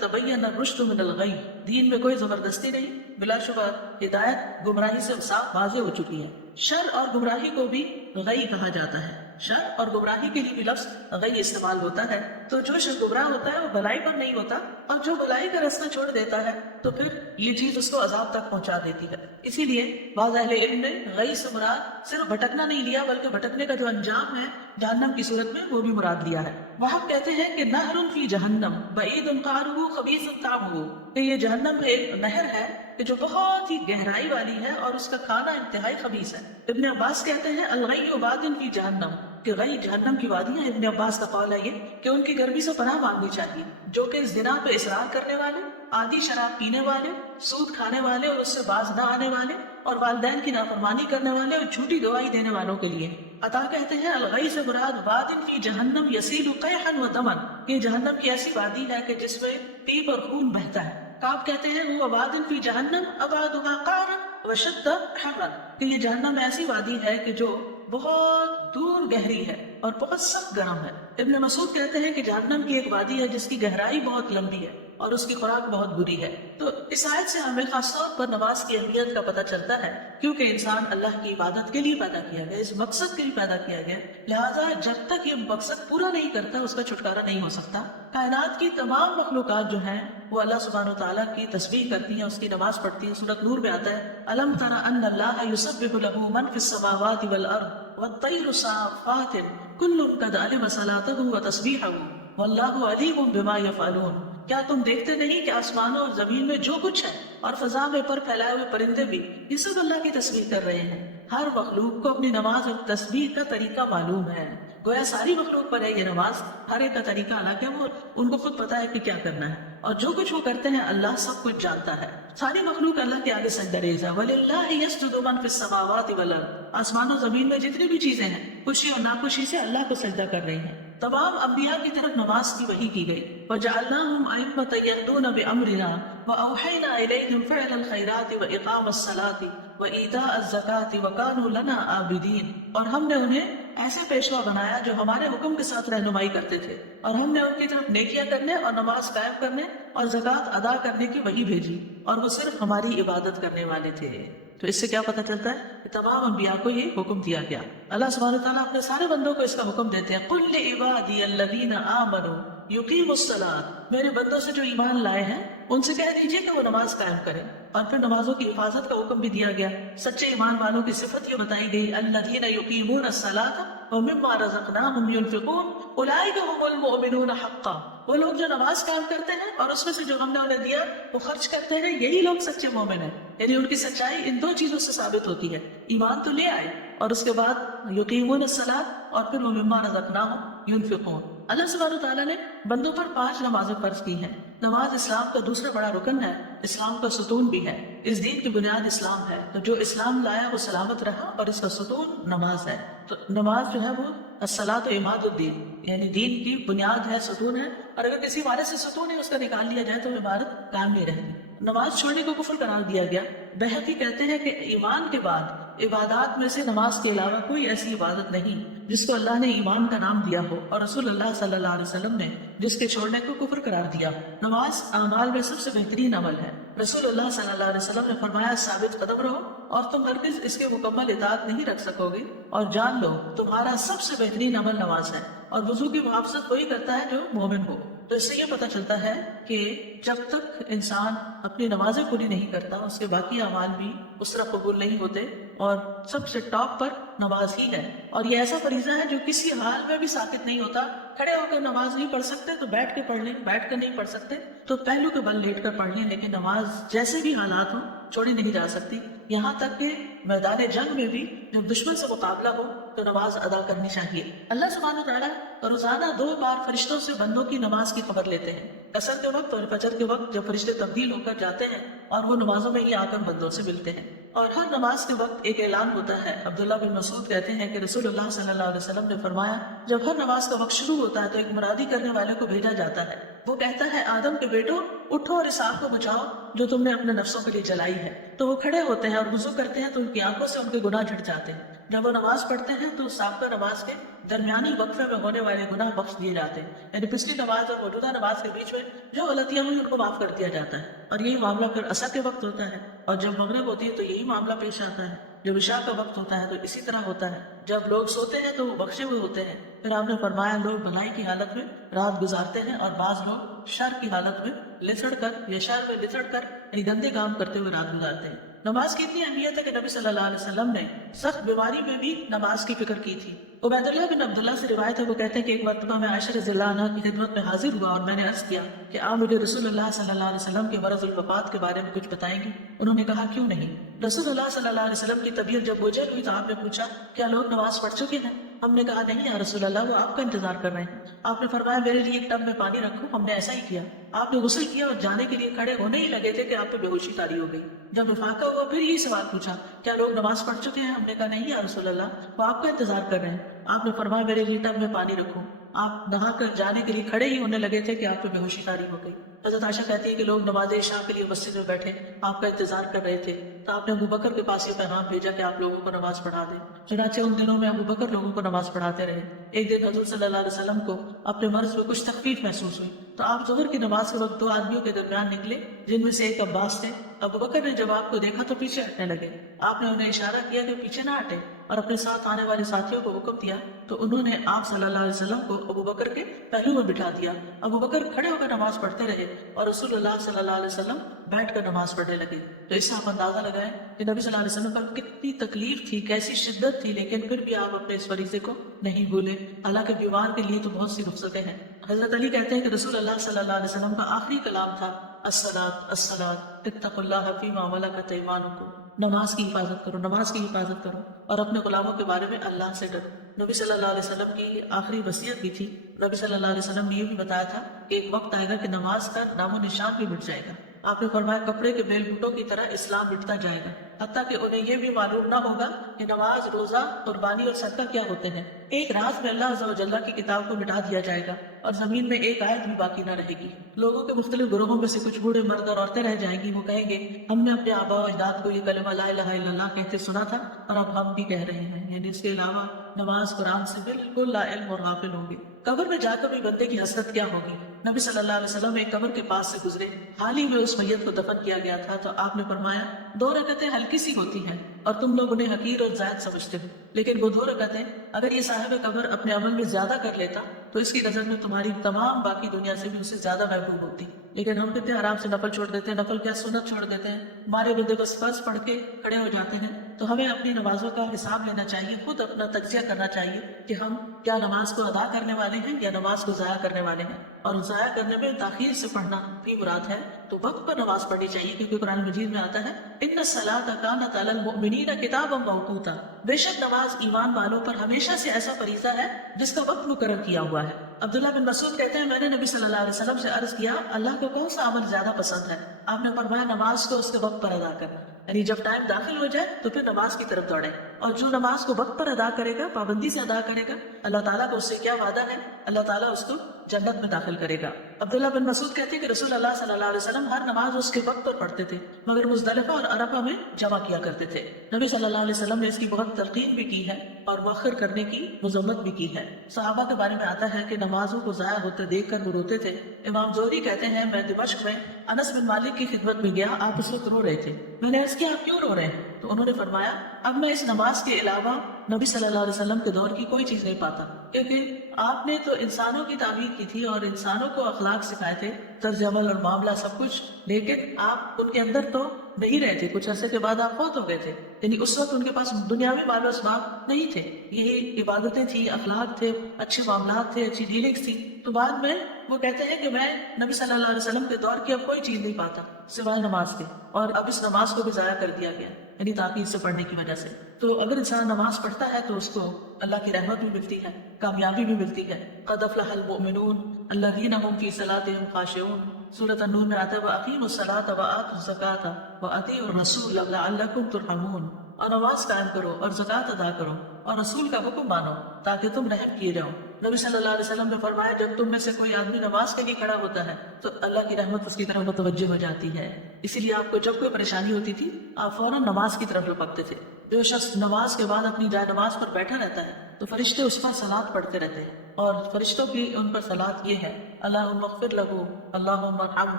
تبین الرشد من الغی، دین میں کوئی زبردستی نہیں، بلا شبہ ہدایت گمراہی سے صاف واضح ہو چکی ہے۔ شر اور گمراہی کو بھی غی کہا جاتا ہے، شر اور گمراہی کے لیے بھی لفظ غی استعمال ہوتا ہے۔ تو جو شخص گمراہ ہوتا ہے وہ بھلائی پر نہیں ہوتا، اور جو بھلائی کا راستہ چھوڑ دیتا ہے تو پھر یہ چیز اس کو عذاب تک پہنچا دیتی ہے۔ اسی لیے بعض اہل علم نے غی سے مراد صرف بھٹکنا نہیں لیا، بلکہ بھٹکنے کا جو انجام ہے جہنم کی صورت میں وہ بھی مراد لیا ہے۔ وہاں کہتے ہیں کہ نہر فی جہنم بعید قعرہ خبیث طعمہ، کہ یہ جہنم میں ایک نہر ہے کہ جو بہت ہی گہرائی والی ہے اور اس کا کھانا انتہائی خبیث ہے۔ ابن عباس کہتے ہیں الغی واد فی جہنم، کہ غی جہنم کی وادی ہے۔ ابن عباس کا قول ہے یہ کہ ان کی گرمی سے پناہ مانگنی چاہیے، جو کہ زنا پہ اصرار کرنے والے، آدھی شراب پینے والے، سود کھانے والے اور اس سے باز نہ آنے والے، اور والدین کی نافرمانی کرنے والے اور جھوٹی گواہی دینے والوں کے لیے۔ عطا کہتے ہیں الغی سے مراد واد فی جہنم یسیل قیحا و دما، یہ جہنم کی ایسی وادی ہے کہ جس میں پیپ اور خون بہتا ہے۔ کعب کہتے ہیں وہ واد فی جہنم ابعدها قعرا وشد حرا، کہ یہ جہنم ایسی وادی ہے کہ جو بہت دور گہری ہے اور بہت سخت گرم ہے۔ ابن مسعود کہتے ہیں کہ جہنم کی ایک وادی ہے جس کی گہرائی بہت لمبی ہے اور اس کی خوراک بہت بری ہے۔ تو اس آیت سے ہمیں خاص طور پر نماز کی اہمیت کا پتہ چلتا ہے، کیونکہ انسان اللہ کی عبادت کے لیے پیدا کیا گیا، اس مقصد کے لیے پیدا کیا گیا، لہٰذا جب تک یہ مقصد پورا نہیں کرتا اس کا چھٹکارا نہیں ہو سکتا۔ کائنات کی تمام مخلوقات جو ہیں وہ اللہ سبحانہ وتعالیٰ کی تسبیح کرتی ہیں، اس کی نماز پڑھتی ہیں۔ سورۃ نور میں آتا ہے الم تر ان اللہ یسبح له من فی السماوات والارض والطیر صافات کل قد علم صلاته وتسبیحه واللہ علیم بما یفعلون، کیا تم دیکھتے نہیں کہ آسمانوں اور زمین میں جو کچھ ہے اور فضا میں پر پھیلائے ہوئے پرندے بھی یہ سب اللہ کی تسبیح کر رہے ہیں۔ ہر مخلوق کو اپنی نماز اور تسبیح کا طریقہ معلوم ہے، گویا ساری مخلوق پر ہے یہ نماز، ہر ایک کا طریقہ الگ ہے، وہ ان کو خود پتا ہے کہ کیا کرنا ہے، اور جو کچھ وہ کرتے ہیں اللہ سب کچھ جانتا ہے۔ ساری مخلوق اللہ کے آگے سجدہ ریز ہے۔ وَلِلَّهِ يَسْجُدُ مَن فِي السَّمَاوَاتِ وَالْأَرْضِ، آسمان و زمین میں جتنی بھی چیزیں ہیں خوشی اور ناخوشی سے اللہ کو سجدہ کر رہی ہیں۔ تمام انبیاء کی طرف نماز کی وحی کی گئی۔ وَجَعَلْنَاهُمْ أَئِمَّةً يَهْدُونَ بِأَمْرِنَا وَأَوْحَيْنَا إِلَيْهِمْ فِعْلَ الْخَيْرَاتِ وَإِقَامَ الصَّلَاةِ وَإِيتَاءَ الزَّكَاةِ وَكَانُوا لَنَا عَابِدِينَ، اور ہم نے انہیں ایسے پیشوا بنایا جو ہمارے حکم کے ساتھ رہنمائی کرتے تھے، اور ہم نے ان کی طرف نیکیاں کرنے اور نماز قائم کرنے اور زکوٰۃ ادا کرنے کی وحی بھیجی، اور وہ صرف ہماری عبادت کرنے والے تھے۔ تو اس سے کیا پتہ چلتا ہے کہ تمام انبیاء کو یہ حکم دیا گیا۔ اللہ سبحانہ وتعالیٰ اپنے سارے بندوں کو اس کا حکم دیتے ہیں قُلْ لِعِبَادِيَ الَّذِينَ آمَنُوا يُقِيمُوا الصَّلَاةَ، میرے بندوں سے جو ایمان لائے ہیں ان سے کہہ دیجئے کہ وہ نماز قائم کریں۔ اور پھر نمازوں کی حفاظت کا حکم بھی دیا گیا۔ سچے ایمان والوں کی صفت یہ بتائی گئی الَّذِينَ يُقِيمُونَ الصَّلَاةَ وَمِمَّا رَزَقْنَاهُمْ يُنْفِقُونَ أُولَٰئِكَ هُمُ الْمُؤْمِنُونَ حَقًّا، وہ لوگ جو نماز قائم کرتے ہیں اور اس میں سے جو ہم نے انہیں دیا وہ خرچ کرتے ہیں، یہی لوگ سچے مومن ہیں۔ یعنی ان کی سچائی ان دو چیزوں سے ثابت ہوتی ہے، ایمان تو لے آئے اور اس کے بعد یقیمون الصلاۃ، اور پھر ومما رزقناہم ينفقون۔ اللہ سبحانہ وتعالیٰ نے بندوں پر 5 نمازیں فرض کی ہیں۔ نماز اسلام کا دوسرا بڑا رکن ہے، اسلام کا ستون بھی ہے۔ اس دین کی بنیاد اسلام ہے، تو جو اسلام لایا وہ سلامت رہا، اور اس کا ستون نماز ہے۔ تو نماز جو ہے وہ الصلاۃ عماد الدین، یعنی دین کی بنیاد ہے، ستون ہے، اور اگر کسی عمارت سے ستون ہی اس کا نکال لیا جائے تو عمارت قائم نہیں رہتی۔ نماز چھوڑنے کو کفر قرار دیا گیا۔ بہقی کہتے ہیں کہ ایمان کے بعد عبادات میں سے نماز کے علاوہ کوئی ایسی عبادت نہیں جس کو اللہ نے ایمان کا نام دیا ہو اور رسول اللہ صلی اللہ علیہ وسلم نے جس کے چھوڑنے کو کفر قرار دیا۔ نماز اعمال میں سب سے بہترین عمل ہے۔ رسول اللہ صلی اللہ علیہ وسلم نے فرمایا ثابت قدم رہو اور تم ہرگز اس کے مکمل اطاعت نہیں رکھ سکو گے، اور جان لو تمہارا سب سے بہترین عمل نماز ہے، اور وضو کی محافظت وہی کرتا ہے جو مومن ہو۔ تو اس سے یہ پتہ چلتا ہے کہ جب تک انسان اپنی نمازیں پوری نہیں کرتا اس کے باقی اعمال بھی اس طرح قبول نہیں ہوتے، اور سب سے ٹاپ پر نماز ہی ہے۔ اور یہ ایسا فریضہ ہے جو کسی حال میں بھی ساقط نہیں ہوتا۔ کھڑے ہو کر نماز نہیں پڑھ سکتے تو بیٹھ کے پڑھ لیں، بیٹھ کر نہیں پڑھ سکتے تو پہلو کے بل لیٹ کر پڑھ لیں، لیکن نماز جیسے بھی حالات ہوں چھوڑی نہیں جا سکتی۔ یہاں تک کہ میدان جنگ میں بھی جب دشمن سے مقابلہ ہو تو نماز ادا کرنی چاہیے۔ اللہ سبحانہ وتعالیٰ روزانہ 2 بار فرشتوں سے بندوں کی نماز کی خبر لیتے ہیں، عصر کے وقت اور فجر کے وقت، جب فرشتے تبدیل ہو کر جاتے ہیں اور وہ نمازوں میں ہی آ کر بندوں سے ملتے ہیں۔ اور ہر نماز کے وقت ایک اعلان ہوتا ہے۔ عبداللہ بن مسعود کہتے ہیں کہ رسول اللہ صلی اللہ علیہ وسلم نے فرمایا جب ہر نماز کا وقت شروع ہوتا ہے تو ایک منادی کرنے والے کو بھیجا جاتا ہے، وہ کہتا ہے آدم کے بیٹو اٹھو اور اس آگ کو بچاؤ جو تم نے اپنے نفسوں کے لیے جلائی ہے۔ تو وہ کھڑے ہوتے ہیں اور وضو کرتے ہیں تو ان کی آنکھوں سے ان کے گناہ جھڑ جاتے ہیں۔ جب وہ نماز پڑھتے ہیں تو سابقہ نماز کے درمیانی وقفے میں ہونے والے گناہ بخش دیے جاتے ہیں، یعنی پچھلی نماز اور موجودہ نماز کے بیچ میں جو غلطیاں ہوئی ان کو معاف کر دیا جاتا ہے۔ اور یہی معاملہ پھر عصر کے وقت ہوتا ہے، اور جب مغرب ہوتی ہے تو یہی معاملہ پیش آتا ہے۔ جب عشاء کا وقت ہوتا ہے تو اسی طرح ہوتا ہے۔ جب لوگ سوتے ہیں تو وہ بخشے ہوئے ہوتے ہیں۔ پھر آپ نے فرمایا لوگ بھلائی کی حالت میں رات گزارتے ہیں اور بعض لوگ شر کی حالت میں لسڑ کر یا شر میں لسڑ کر یعنی گندے کام کرتے ہوئے رات گزارتے ہیں۔ نماز کی اتنی اہمیت ہے کہ نبی صلی اللہ علیہ وسلم نے سخت بیماری میں بھی نماز کی فکر کی تھی۔ عبید اللہ بن عبداللہ سے روایت ہے، وہ کہتے ہیں کہ ایک مرتبہ میں عائشہ رضی اللہ عنہ کی خدمت میں حاضر ہوا اور میں نے عرض کیا کہ آپ مجھے رسول اللہ صلی اللہ علیہ وسلم کے مرض الوفات کے بارے میں کچھ بتائیں گی؟ انہوں نے کہا کیوں نہیں۔ رسول اللہ صلی اللہ علیہ وسلم کی طبیعت جب بوجھل ہوئی تو آپ نے پوچھا کیا لوگ نماز پڑھ چکے ہیں؟ ہم نے کہا نہیں یا رسول اللہ، وہ آپ کا انتظار کر رہے ہیں۔ آپ نے فرمایا میرے لیے ایک ٹب میں پانی رکھو۔ ہم نے ایسا ہی کیا۔ آپ نے غسل کیا اور جانے کے لیے کھڑے ہونے ہی لگے تھے کہ آپ پہ بے ہوشی طاری ہو گئی۔ جب افاقہ ہوا پھر یہی سوال پوچھا کیا لوگ نماز پڑھ چکے ہیں؟ ہم نے کہا نہیں یا رسول اللہ، وہ آپ کا انتظار کر رہے ہیں۔ آپ نے فرمایا میرے لیے ٹب میں پانی رکھو۔ آپ نہا کر جانے کے لیے کھڑے ہی ہونے لگے تھے کہ آپ پہ بے ہوشی طاری ہو گئی۔ حضرت عائشہ کہتی ہے کہ لوگ نماز عشاء کے لیے مسجد میں بیٹھے آپ کا انتظار کر رہے تھے، تو آپ نے ابو بکر کے پاس یہ پیغام بھیجا کہ آپ لوگوں کو نماز پڑھا دیں۔ چنانچہ ان دنوں میں ابو بکر لوگوں کو نماز پڑھاتے رہے۔ ایک دن حضور صلی اللہ علیہ وسلم کو اپنے مرض میں کچھ تخفیف محسوس ہوئی تو آپ ظہر کی نماز کے وقت 2 آدمیوں کے درمیان نکلے جن میں سے ایک عباس تھے۔ ابو بکر نے جب آپ کو دیکھا تو پیچھے ہٹنے لگے۔ آپ نے انہیں اشارہ کیا کہ پیچھے نہ ہٹے اور اپنے ساتھ آنے والے ساتھیوں کو حکم دیا تو انہوں نے آپ صلی اللہ علیہ وسلم کو ابو بکر کے پہلو میں بٹھا دیا۔ ابو بکر کھڑے ہو کر نماز پڑھتے رہے اور رسول اللہ صلی اللہ علیہ وسلم بیٹھ کر نماز پڑھنے لگے۔ تو اس سے آپ اندازہ لگائیں کہ نبی صلی اللہ علیہ وسلم پر کتنی تکلیف تھی، کیسی شدت تھی، لیکن پھر بھی آپ اپنے اس فریضے کو نہیں بھولے۔ حالانکہ بیمار کے لیے تو بہت سی رخصتیں ہیں۔ حضرت علی کہتے ہیں کہ رسول اللہ صلی اللہ علیہ وسلم کا آخری کلام تھا الصلاۃ الصلاۃ اتقوا اللہ فیما ملکت ایمانکم، نماز کی حفاظت کرو، نماز کی حفاظت کرو اور اپنے غلاموں کے بارے میں اللہ سے ڈرو۔ نبی صلی اللہ علیہ وسلم کی آخری وصیت بھی تھی۔ نبی صلی اللہ علیہ وسلم نے یہ بھی بتایا تھا کہ ایک وقت آئے گا کہ نماز کا نام و نشان بھی مٹ جائے گا۔ آپ نے فرمایا کپڑے کے بیل بوٹوں کی طرح اسلام مٹتا جائے گا، حتیٰ کہ انہیں یہ بھی معلوم نہ ہوگا کہ نماز، روزہ، قربانی اور صدقہ کیا ہوتے ہیں۔ ایک رات میں اللہ عز و جل کی کتاب کو مٹا دیا جائے گا اور زمین میں ایک آیت بھی باقی نہ رہے گی۔ لوگوں کے مختلف گروہوں میں سے کچھ بوڑھے مرد اور عورتیں رہ جائیں گی، وہ کہیں گے ہم نے اپنے آباء و اجداد کو یہ کلمہ لا الہ الا اللہ کہتے سنا تھا اور اب ہم بھی کہہ رہے ہیں، یعنی اس کے علاوہ نماز، قرآن سے بالکل لا علم اور غافل ہوں گے۔ قبر میں جا کر بھی بندے کی حسرت کیا ہوگی۔ نبی صلی اللہ علیہ وسلم ایک قبر کے پاس سے گزرے، حال ہی میں اس میت کو دفن کیا گیا تھا، تو آپ نے فرمایا 2 رکعتیں ہلکی سی ہوتی ہیں اور تم لوگ انہیں حقیر اور زائد سمجھتے ہو، لیکن وہ 2 رکعتیں اگر یہ صاحب قبر اپنے عمل میں زیادہ کر لیتا تو اس کی نظر میں تمہاری تمام باقی دنیا سے بھی اسے زیادہ محبوب ہوتی۔ لیکن ہم کتنے آرام سے نفل چھوڑ دیتے ہیں، نفل کیا سنت چھوڑ دیتے ہیں، ہمارے بندے بس فرض پڑھ کے کھڑے ہو جاتے ہیں۔ تو ہمیں اپنی نمازوں کا حساب لینا چاہیے، خود اپنا تجزیہ کرنا چاہیے کہ ہم کیا نماز کو ادا کرنے والے ہیں یا نماز کو ضائع کرنے والے ہیں۔ اور ضائع کرنے میں تاخیر سے پڑھنا بھی مراد ہے، تو وقت پر نماز پڑھنی چاہیے، کیونکہ قرآن مجید میں آتا ہے ان الصلاۃ کانت علی المؤمنین کتابا موقوتا، بے شک نماز ایمان والوں پر ہمیشہ سے ایسا فریضہ ہے جس کا وقت مقرر کیا ہوا ہے۔ عبداللہ بن مسعود کہتے ہیں میں نے نبی صلی اللہ علیہ وسلم سے عرض کیا اللہ کو کون سا عمل زیادہ پسند ہے؟ آپ نے فرمایا نماز کو اس کے وقت پر ادا کرنا، یعنی جب ٹائم داخل ہو جائے تو پھر نماز کی طرف دوڑے، اور جو نماز کو وقت پر ادا کرے گا، پابندی سے ادا کرے گا، اللہ تعالیٰ کو اس سے کیا وعدہ ہے؟ اللہ تعالیٰ اس کو جنت میں داخل کرے گا۔ عبداللہ بن مسعود کہتے ہیں کہ رسول اللہ صلی اللہ علیہ وسلم ہر نماز اس کے وقت پر پڑھتے تھے مگر مزدلفہ اور عرفہ میں جمع کیا کرتے تھے۔ نبی صلی اللہ علیہ وسلم نے اس کی بہت تلقین بھی کی ہے اور مؤخر کرنے کی مذمت بھی کی ہے۔ صحابہ کے بارے میں آتا ہے کہ نمازوں کو ضائع ہوتے دیکھ کر وہ روتے تھے۔ امام زہری کہتے ہیں میں دمشق میں انس بن مالک کی خدمت میں گیا، آپ اس وقت رو رہے تھے۔ میں نے عرض کیا آپ کیوں رو رہے ہیں؟ تو انہوں نے فرمایا اب میں اس نماز کے علاوہ نبی صلی اللہ علیہ وسلم کے دور کی کوئی چیز نہیں پاتا، کیونکہ آپ نے تو انسانوں کی تعمیر کی تھی اور انسانوں کو اخلاق سکھائے تھے، طرز عمل اور معاملہ سب کچھ، لیکن آپ ان کے اندر تو نہیں رہے تھے۔ کچھ عرصے کے بعد آپ فوت ہو گئے تھے، یعنی اس وقت ان کے پاس دنیاوی مال و اسباب نہیں تھے، یہی عبادتیں تھی، اخلاق تھے، اچھے معاملات تھے، اچھی ڈیلنگس تھی۔ تو بعد میں وہ کہتے ہیں کہ میں نبی صلی اللہ علیہ وسلم کے دور کی اب کوئی چیز نہیں پاتا سوائے نماز کے، اور اب اس نماز کو بھی ضائع کر دیا گیا، یعنی تاکید سے پڑھنے کی وجہ سے۔ تو اگر انسان نماز پڑھتا ہے تو اس کو اللہ کی رحمت بھی ملتی ہے، کامیابی بھی ملتی ہے۔ قد افلح المؤمنون الذین هم فی صلاتهم خاشعون، سورۃ النور میں آتا ہے وَأَقِیمُوا الصَّلَاةَ وَآتُوا الزَّکَاةَ وَأَطِیعُوا الرَّسُولَ لَعَلَّکُمْ تُرْحَمُونَ، اور نماز قائم کرو اور زکوٰۃ ادا کرو اور رسول کا حکم مانو تاکہ تم رحم کیے جاؤ۔ نبی صلی اللہ علیہ وسلم نے فرمایا جب تم میں سے کوئی آدمی نماز کے لیے کھڑا ہوتا ہے تو اللہ کی رحمت اس کی طرف متوجہ ہو جاتی ہے۔ اسی لیے آپ کو جب کوئی پریشانی ہوتی تھی آپ فوراً نماز کی طرف لپکتے تھے۔ جو شخص نماز کے بعد اپنی جائے نماز پر بیٹھا رہتا ہے تو فرشتے اس پر صلات پڑھتے رہتے ہیں، اور فرشتوں کی ان پر صلات یہ ہے اللہم اغفر لہ اللہم ارحمہ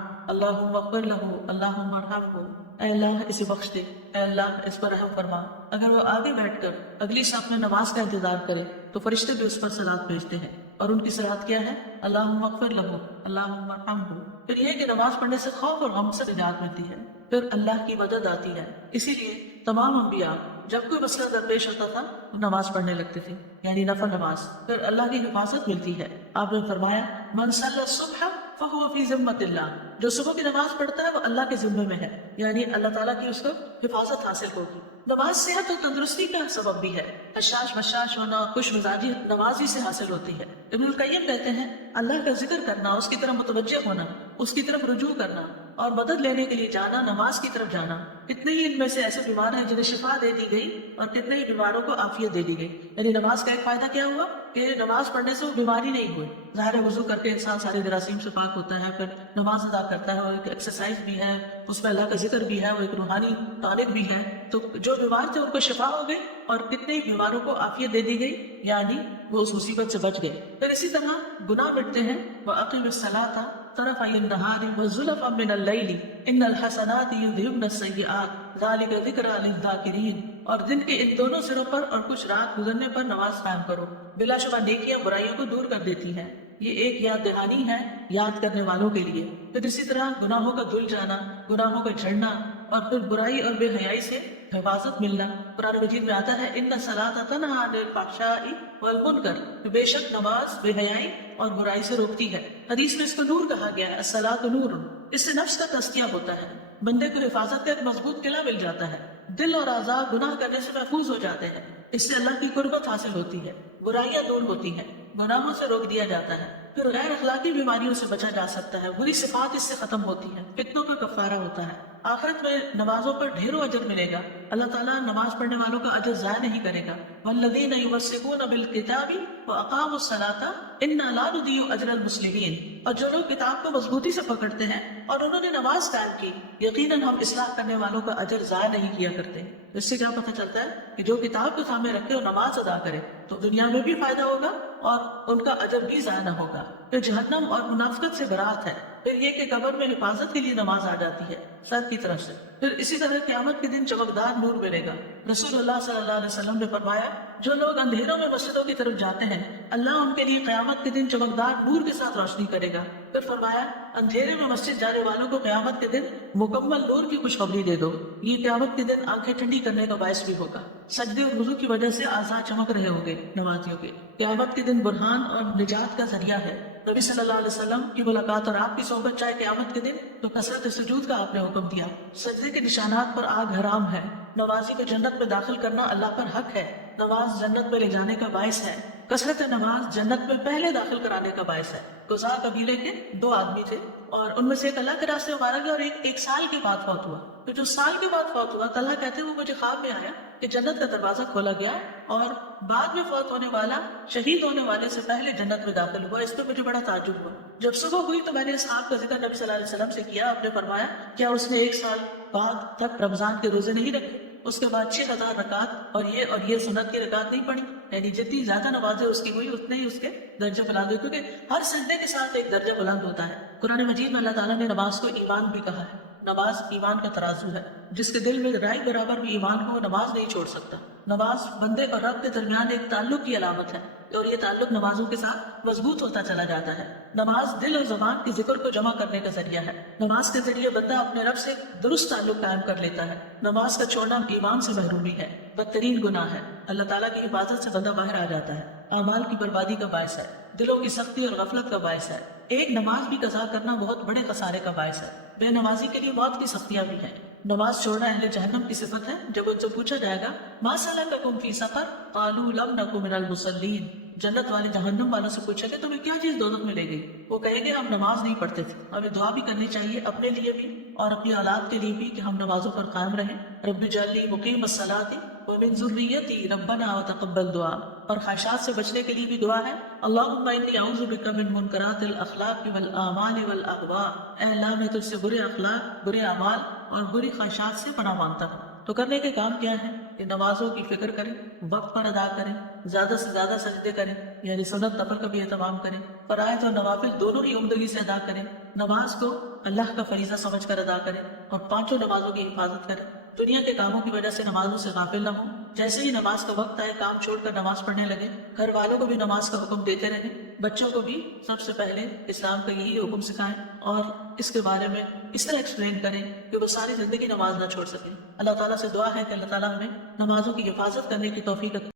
اللہم اغفر لہ اللہم ارحمہ، اے اللہ اسے بخش دے، اے اللہ اس پر رحم فرما۔ اگر وہ آگے بیٹھ کر اگلی صف میں نماز کا انتظار کرے تو فرشتے بھی اس پر صلات بھیجتے ہیں، اور ان کی صلات کیا ہے اللہم اغفر لہ اللہم ارحمہ۔ پھر یہ کہ نماز پڑھنے سے خوف اور غم سے نجات ملتی ہے، پھر اللہ کی مدد آتی ہے۔ اسی لیے تمام انبیاء جب کوئی مسئلہ درپیش ہوتا تھا وہ نماز پڑھنے لگتے تھے، یعنی نفل نماز، پھر اللہ کی حفاظت ملتی ہے۔ آپ نے فرمایا من صلی الصبح فہو فی ذمۃ اللہ، جو صبح کی نماز پڑھتا ہے وہ اللہ کے ذمے میں ہے، یعنی اللہ تعالیٰ کی اس کو حفاظت حاصل ہوگی۔ نماز صحت اور تندرستی کا سبب بھی ہے، حشاش بشاش ہونا، خوش مزاجی نماز ہی سے حاصل ہوتی ہے۔ ابن القیم کہتے ہیں اللہ کا ذکر کرنا، اس کی طرف متوجہ ہونا، اس کی طرف رجوع کرنا اور مدد لینے کے لیے جانا، نماز کی طرف جانا۔ کتنے ہی ان میں سے ایسے بیمار ہیں جنہیں شفا دے دی گئی اور کتنے ہی بیماروں کو عافیت دے دی گئی۔ یعنی نماز کا ایک فائدہ کیا ہوا کہ نماز پڑھنے سے وہ بیماری نہیں ہوئی۔ ظاہر وضو کر کے انسان سارے جراثیم سے پاک ہوتا ہے، پھر نماز ادا کرتا ہے، اور ایک ایکسرسائز بھی ہے، اس میں اللہ کا ذکر بھی ہے، وہ ایک روحانی ٹانک بھی ہے۔ تو جو بیمار تھے ان کو شفا ہو گئی اور کتنے ہی بیماروں کو عافیت دے دی گئی، یعنی وہ اس مصیبت سے بچ گئے۔ پھر اسی طرح گناہ مٹتے ہیں، وَأَقِمِ الصَّلَاةَ طرفي النهار وزلفا من الليل ان الحسنات يذهبن السيئات ذلك ذکرى للذاکرین، اور دن کے ان دونوں سروں پر اور کچھ رات گزرنے پر نماز قائم کرو، بلا شبہ نیکیاں برائیوں کو دور کر دیتی ہیں۔ یہ ایک یاد دہانی ہے یاد کرنے والوں کے لیے۔ پھر اسی طرح گناہوں کا دھل جانا، گناہوں کا جھڑنا، اور پھر برائی اور بے حیائی سے حفاظت ملنا۔ قرآن مجید میں آتا ہے ان الصلاۃ تنہی عن الفحشاء والمنکر، بے شک نماز بے حیائی اور برائی سے روکتی ہے۔ حدیث میں اس کو نور کہا گیا ہے، الصلاۃ نور، اس سے نفس کا تزکیہ ہوتا ہے، بندے کو حفاظت کا ایک مضبوط قلعہ مل جاتا ہے، دل اور اعضاء گناہ کرنے سے محفوظ ہو جاتے ہیں، اس سے اللہ کی قربت حاصل ہوتی ہے، برائیاں دور ہوتی ہیں، گناہوں سے روک دیا جاتا ہے، پھر غیر اخلاقی بیماریوں سے بچا جا سکتا ہے، بری صفات اس سے ختم ہوتی ہیں، فتنوں کا کفارہ ہوتا ہے۔ آخرت میں نمازوں پر ڈھیروں اجر ملے گا، اللہ تعالیٰ نماز پڑھنے والوں کا اجر ضائع نہیں کرے گا۔ والذین یمسکون بالکتاب واقاموا الصلاۃ انا لا نضیع اجر المسلمین، اور جو لوگ کتاب کو مضبوطی سے پکڑتے ہیں اور انہوں نے نماز قائم کی، یقیناً ہم اصلاح کرنے والوں کا اجر ضائع نہیں کیا کرتے۔ اس سے کیا پتہ چلتا ہے کہ جو کتاب کو سامنے رکھے اور نماز ادا کرے تو دنیا میں بھی فائدہ ہوگا اور ان کا اجر بھی ضائع نہ ہوگا۔ پھر جہنم اور منافقت سے برات ہے، پھر یہ کہ قبر میں حفاظت کے لیے نماز آ جاتی ہے سر کی طرف سے، پھر اسی طرح قیامت کے دن چمکدار نور ملے گا۔ رسول اللہ صلی اللہ علیہ وسلم نے فرمایا جو لوگ اندھیروں میں مسجدوں کی طرف جاتے ہیں اللہ ان کے لیے قیامت کے دن چمکدار نور کے ساتھ روشنی کرے گا۔ پھر فرمایا اندھیرے میں مسجد جانے والوں کو قیامت کے دن مکمل نور کی خوشخبری دے دو، یہ قیامت کے دن آنکھیں ٹھنڈی کرنے کا باعث بھی ہوگا۔ سجدے اور وضو کی وجہ سے اعضاء چمک رہے ہوں گے نمازیوں کے، قیامت کے دن برہان اور نجات کا ذریعہ ہے۔ نبی صلی اللہ علیہ وسلم کی ملاقات اور آپ کی صحبت چاہے قیامت کے دن تو کثرت سجود کا آپ نے حکم دیا۔ سجدے کے نشانات پر آگ حرام ہے، نمازی کو جنت میں داخل کرنا اللہ پر حق ہے، نماز جنت میں لے جانے کا باعث ہے۔ کثرت نماز جنت میں پہلے داخل کرانے کا باعث ہے۔ قزا قبیلے کے 2 آدمی تھے اور ان میں سے ایک اللہ کے راستے میں مارا گیا اور ایک سال کے بعد فوت ہوا۔ تو جو سال کے بعد فوت ہوا، طلحہ کہتے ہیں وہ مجھے خواب میں آیا کہ جنت کا دروازہ کھولا گیا اور بعد میں فوت ہونے والا شہید ہونے والے سے پہلے جنت میں داخل ہوا۔ اس پہ مجھے بڑا تعجب ہوا۔ جب صبح ہوئی تو میں نے اس خواب کا ذکر نبی صلی اللہ علیہ وسلم سے کیا۔ آپ نے فرمایا کیا اس نے 1 سال بعد تک رمضان کے روزے نہیں رکھے؟ اس کے بعد 6000 رکعت اور یہ سنت کی رکعت نہیں پڑھی، یعنی جتنی زیادہ نمازیں اس کی ہوئی اتنے ہی اس کے درجے بلند ہوئے، کیونکہ ہر سجدے کے ساتھ ایک درجہ بلند ہوتا ہے۔ قرآن مجید میں اللہ تعالیٰ نے نماز کو ایمان بھی کہا ہے۔ نماز ایمان کا ترازو ہے، جس کے دل میں رائی برابر بھی ایمان کو نماز نہیں چھوڑ سکتا۔ نماز بندے اور رب کے درمیان ایک تعلق کی علامت ہے اور یہ تعلق نمازوں کے ساتھ مضبوط ہوتا چلا جاتا ہے۔ نماز دل اور زبان کے ذکر کو جمع کرنے کا ذریعہ ہے۔ نماز کے ذریعے بندہ اپنے رب سے درست تعلق قائم کر لیتا ہے۔ نماز کا چھوڑنا ایمان سے محرومی ہے، بدترین گناہ ہے۔ اللہ تعالیٰ کی حفاظت سے بندہ باہر آ جاتا ہے، اعمال کی بربادی کا باعث ہے، دلوں کی سختی اور غفلت کا باعث ہے۔ ایک نماز بھی قضا کرنا بہت بڑے خسارے کا باعث ہے۔ بے نمازی کے لیے موت کی سختیاں بھی ہیں۔ نماز چھوڑنا اہل جہنم کی صفت ہے۔ جب ان سے پوچھا جائے گا ما سلککم فی سقر قالوا لم نک من المصلین، جنت والے جہنم والوں سے پوچھیں گے تمہیں کیا چیز دوزخ میں لے گئی؟ وہ کہیں گے ہم نماز نہیں پڑھتے تھے۔ ہمیں دعا بھی کرنی چاہیے اپنے لیے بھی اور اپنی اولاد کے لیے بھی کہ ہم نمازوں پر قائم رہیں۔ رب اجعلنی مقیم الصلاۃ ومن ذریتی ربنا وتقبل دعا، اور خواہشات سے بچنے کے لیے بھی دعا ہے اللہم انی اعوذ بک من منکرات الاخلاق والاعمال والاہواء، اے اللہ میں تجھ سے برے اخلاق، برے اعمال اور بری خواہشات سے پناہ مانگتا ہوں۔ تو کرنے کے کام کیا ہے کہ نمازوں کی فکر کریں، وقت پر ادا کریں، زیادہ سے زیادہ سجدے کریں، یعنی سنت نفل کا بھی اہتمام کریں، فرائض اور نوافل دونوں ہی عمدگی سے ادا کریں، نماز کو اللہ کا فریضہ سمجھ کر ادا کریں اور 5 نمازوں کی حفاظت کریں۔ دنیا کے کاموں کی وجہ سے نمازوں سے غافل نہ ہوں۔ جیسے ہی نماز کا وقت آئے کام چھوڑ کر نماز پڑھنے لگے۔ گھر والوں کو بھی نماز کا حکم دیتے رہیں، بچوں کو بھی سب سے پہلے اسلام کا یہی حکم سکھائیں اور اس کے بارے میں اس طرح ایکسپلین کریں کہ وہ ساری زندگی نماز نہ چھوڑ سکیں۔ اللہ تعالیٰ سے دعا ہے کہ اللہ تعالیٰ ہمیں نمازوں کی حفاظت کرنے کی توفیق عطا